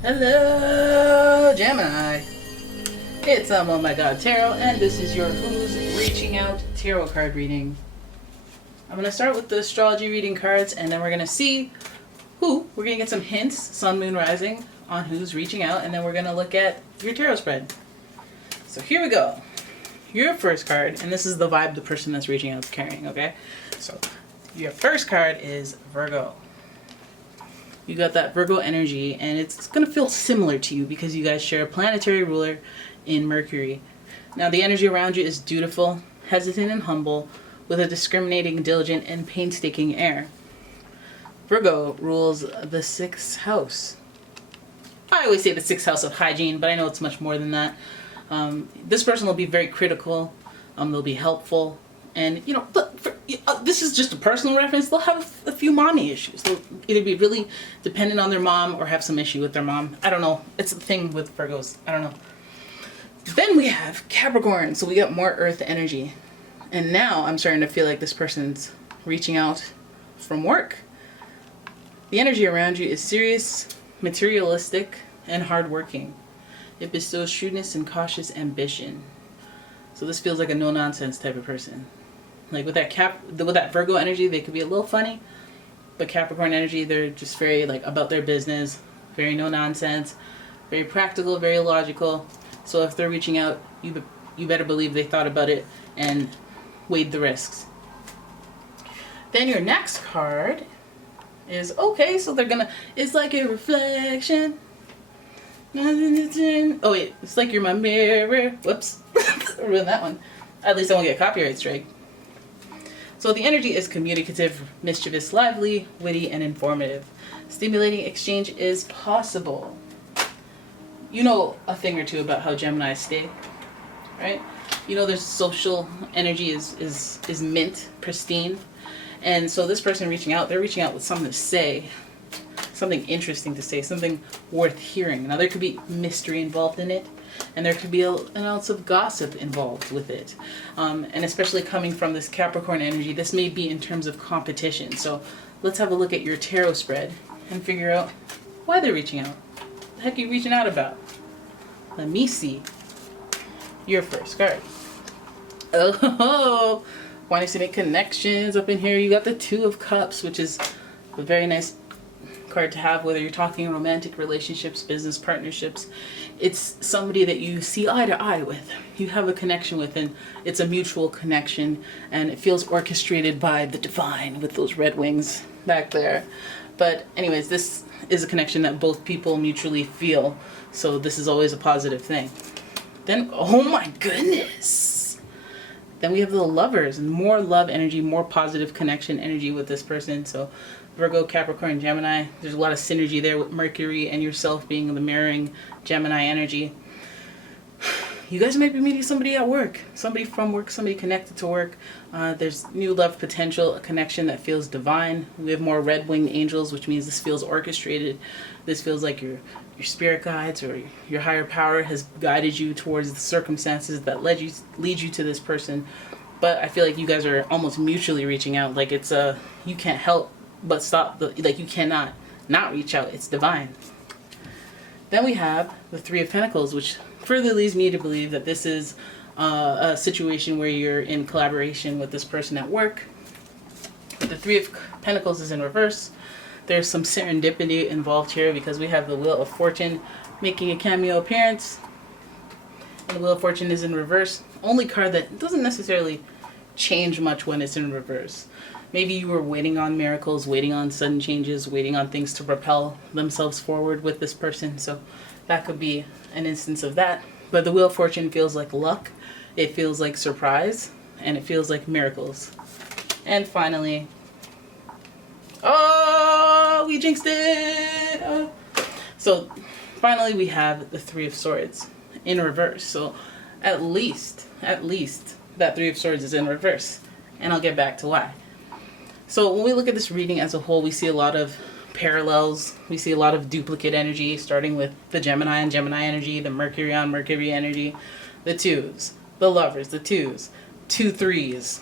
Hello, Gemini. It's umomgtarot, and this is your Who's Reaching Out tarot card reading. I'm going to start with the astrology reading cards, and then we're going to see who. We're going to get some hints, sun, moon, rising, on who's reaching out, and then we're going to look at your tarot spread. So here we go. Your first card, and this is the vibe the person that's reaching out is carrying, okay? So your first card is Virgo. You got that Virgo energy, and it's going to feel similar to you because you guys share a planetary ruler in Mercury. Now, the energy around you is dutiful, hesitant, and humble, with a discriminating, diligent, and painstaking air. Virgo rules the 6th house. I always say the 6th house of hygiene, but I know it's much more than that. This person will be very critical. They'll be helpful. And, you know, this is just a personal reference. They'll have a few mommy issues. They'll either be really dependent on their mom or have some issue with their mom. I don't know. It's a thing with Virgos. I don't know. Then we have Capricorn. So we got more earth energy. And now I'm starting to feel like this person's reaching out from work. The energy around you is serious, materialistic, and hardworking. It bestows shrewdness and cautious ambition. So this feels like a no-nonsense type of person. Like with that Virgo energy, they could be a little funny, but Capricorn energy, they're just very like about their business, very no-nonsense, very practical, very logical. So if they're reaching out, you better believe they thought about it and weighed the risks. Then your next card is okay. So it's like a reflection. Oh wait, it's like you're my mirror. Whoops, ruined that one. At least I won't get a copyright strike. So the energy is communicative, mischievous, lively, witty, and informative. Stimulating exchange is possible. You know a thing or two about how Geminis stay, right? You know their social energy is mint, pristine. And so this person reaching out, they're reaching out with something to say. Something interesting to say, something worth hearing. Now there could be mystery involved in it, and there could be an ounce of gossip involved with it. And especially coming from this Capricorn energy, this may be in terms of competition. So let's have a look at your tarot spread and figure out why they're reaching out. What the heck are you reaching out about? Let me see. Your first card. Oh, wanting to make connections up in here. You got the Two of Cups, which is a very nice card to have, whether you're talking romantic relationships, business partnerships. It's somebody that you see eye to eye with, you have a connection with, and it's a mutual connection, and it feels orchestrated by the divine with those red wings back there. But anyways, this is a connection that both people mutually feel, so this is always a positive thing. Then, oh my goodness, then we have the Lovers, and more love energy, more positive connection energy with this person. So Virgo, Capricorn, Gemini, there's a lot of synergy there with Mercury and yourself being the mirroring Gemini energy. You guys might be meeting somebody at work, somebody from work, somebody connected to work. There's new love potential, a connection that feels divine. We have more red-winged angels, which means this feels orchestrated. This feels like your spirit guides or your higher power has guided you towards the circumstances that lead you to this person. But I feel like you guys are almost mutually reaching out. Like it's you can't help but stop you cannot not reach out. It's divine. Then we have the Three of Pentacles, which further leads me to believe that this is a situation where you're in collaboration with this person at work. The Three of Pentacles is in reverse. There's some serendipity involved here because we have the Wheel of Fortune making a cameo appearance. And the Wheel of Fortune is in reverse. Only card that doesn't necessarily change much when it's in reverse. Maybe you were waiting on miracles, waiting on sudden changes, waiting on things to propel themselves forward with this person. So that could be an instance of that. But the Wheel of Fortune feels like luck. It feels like surprise. And it feels like miracles. And finally, oh, we jinxed it. Oh. So finally we have the Three of Swords in reverse. So at least that Three of Swords is in reverse. And I'll get back to why. So when we look at this reading as a whole, we see a lot of parallels. We see a lot of duplicate energy, starting with the Gemini and Gemini energy, the Mercury on Mercury energy, the twos, the Lovers, the twos, 2 3s,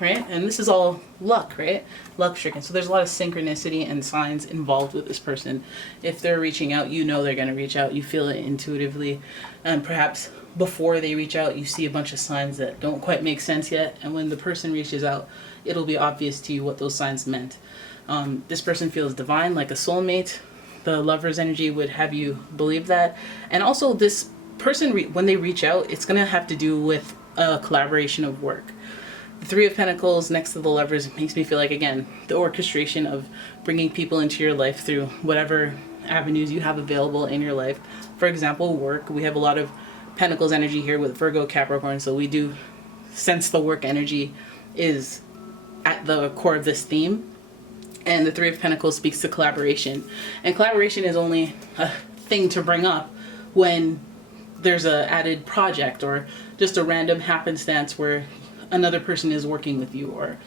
right? And this is all luck, right? Luck stricken. So there's a lot of synchronicity and signs involved with this person. If they're reaching out, you know they're going to reach out. You feel it intuitively. And perhaps before they reach out, you see a bunch of signs that don't quite make sense yet. And when the person reaches out, it'll be obvious to you what those signs meant. This person feels divine, like a soulmate. The lover's energy would have you believe that. And also this person, when they reach out, it's going to have to do with a collaboration of work. The Three of Pentacles next to the Lovers makes me feel like, again, the orchestration of bringing people into your life through whatever avenues you have available in your life. For example, work. We have a lot of Pentacles energy here with Virgo, Capricorn, so we do sense the work energy is at the core of this theme. And the Three of Pentacles speaks to collaboration. And collaboration is only a thing to bring up when there's a added project or just a random happenstance where another person is working with you, or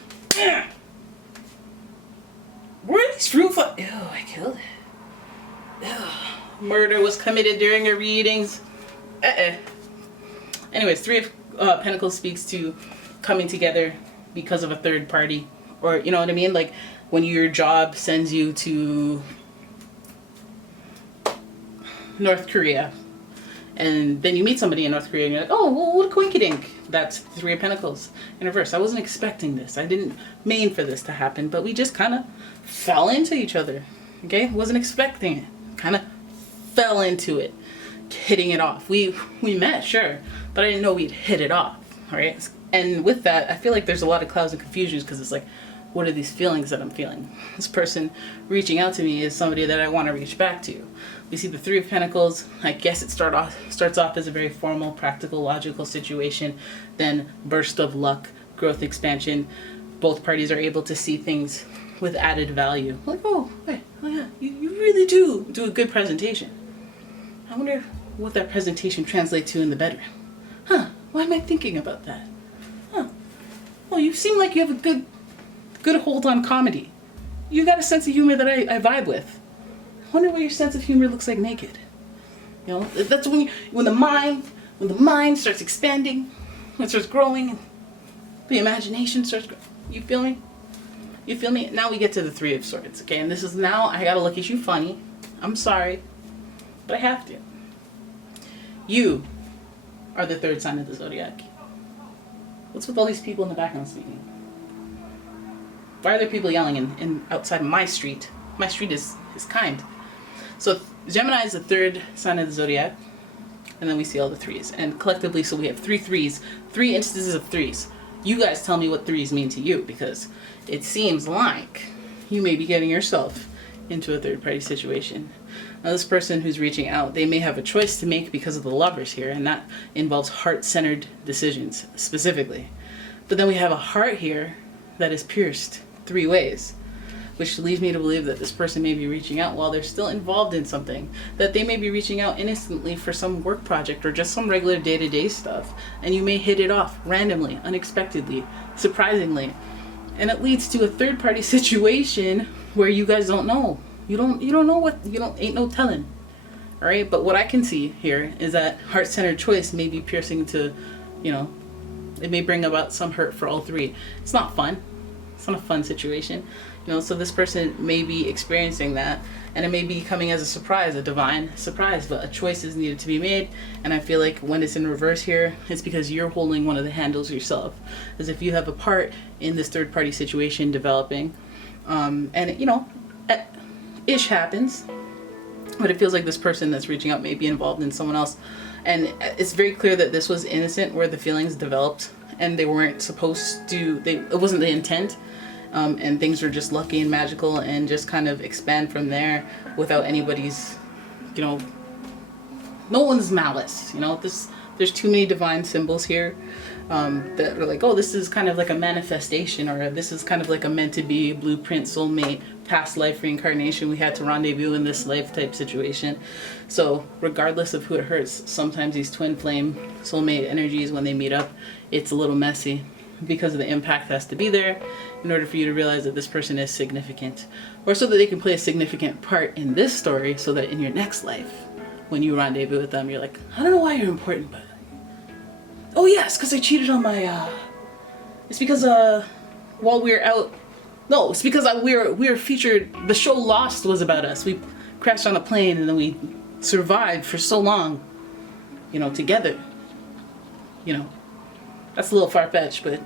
where are these fruit flies? Ew, I killed it. Ew. Murder was committed during your readings. Anyways, Three of Pentacles speaks to coming together because of a third party, or you know what I mean, like when your job sends you to North Korea, and then you meet somebody in North Korea and you're like, oh, well, what a coinkydink. That's Three of Pentacles in reverse. I wasn't expecting this. I didn't mean for this to happen, but we just kind of fell into each other. Okay? Wasn't expecting it. Kind of fell into it. Hitting it off. We met, sure, but I didn't know we'd hit it off. All right? And with that, I feel like there's a lot of clouds and confusions because it's like, what are these feelings that I'm feeling? This person reaching out to me is somebody that I want to reach back to. We see the Three of Pentacles. I guess it starts off as a very formal, practical, logical situation. Then burst of luck, growth, expansion. Both parties are able to see things with added value. Like, oh, wait, oh yeah, you really do a good presentation. I wonder what that presentation translates to in the bedroom. Huh, why am I thinking about that? Huh, well, you seem like you have a good hold on comedy. You got a sense of humor that I vibe with. I wonder what your sense of humor looks like naked. You know, that's when the mind starts expanding, when it starts growing, the imagination starts growing. You feel me? You feel me? Now we get to the Three of Swords, okay? And this is now, I gotta look at you funny. I'm sorry, but I have to. You are the third sign of the zodiac. What's with all these people in the background speaking? Why are there people yelling in outside my street? My street is kind. So Gemini is the third sign of the zodiac, and then we see all the threes. And collectively, so we have three threes, three instances of threes. You guys tell me what threes mean to you, because it seems like you may be getting yourself into a third party situation. Now this person who's reaching out, they may have a choice to make because of the Lovers here, and that involves heart-centered decisions specifically. But then we have a heart here that is pierced three ways, which leads me to believe that this person may be reaching out while they're still involved in something, that they may be reaching out innocently for some work project or just some regular day-to-day stuff, and you may hit it off randomly, unexpectedly, surprisingly, and it leads to a third-party situation where you guys don't know. You don't know what, ain't no telling. All right, but what I can see here is that heart-centered choice may be piercing to, it may bring about some hurt for all three. It's not fun. It's not a fun situation. So this person may be experiencing that, and it may be coming as a surprise, a divine surprise, but a choice is needed to be made. And I feel like when it's in reverse here, it's because you're holding one of the handles yourself, as if you have a part in this third party situation developing. Ish happens, but it feels like this person that's reaching out may be involved in someone else. And it's very clear that this was innocent, where the feelings developed and they weren't supposed to, it wasn't the intent. And things are just lucky and magical and just kind of expand from there without anybody's, no one's malice. There's too many divine symbols here that are like, oh, this is kind of like a manifestation, or this is kind of like a meant to be blueprint, soulmate, past life reincarnation. We had to rendezvous in this life type situation. So regardless of who it hurts, sometimes these twin flame soulmate energies, when they meet up, it's a little messy, because of the impact that has to be there in order for you to realize that this person is significant, or so that they can play a significant part in this story, so that in your next life, when you rendezvous with them, you're like, I don't know why you're important, but oh yes, because I cheated on my it's because while we were out. No, it's because we were featured. The show Lost was about us. We crashed on a plane and then we survived for so long, you know, together. You know, that's a little far-fetched, but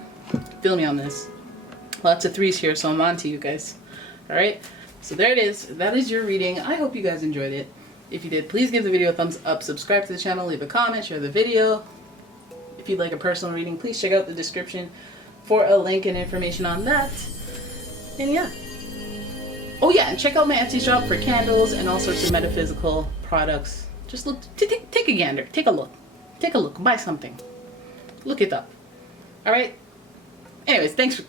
feel me on this. Lots of threes here, so I'm on to you guys. All right, so there it is. That is your reading. I hope you guys enjoyed it. If you did, please give the video a thumbs up, subscribe to the channel, leave a comment, share the video. If you'd like a personal reading, please check out the description for a link and information on that. And yeah. Oh yeah, and check out my Etsy shop for candles and all sorts of metaphysical products. Just look, take a gander, take a look, buy something. Look it up. All right. Anyways, thanks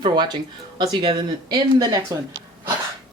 for watching. I'll see you guys in the next one. Bye-bye.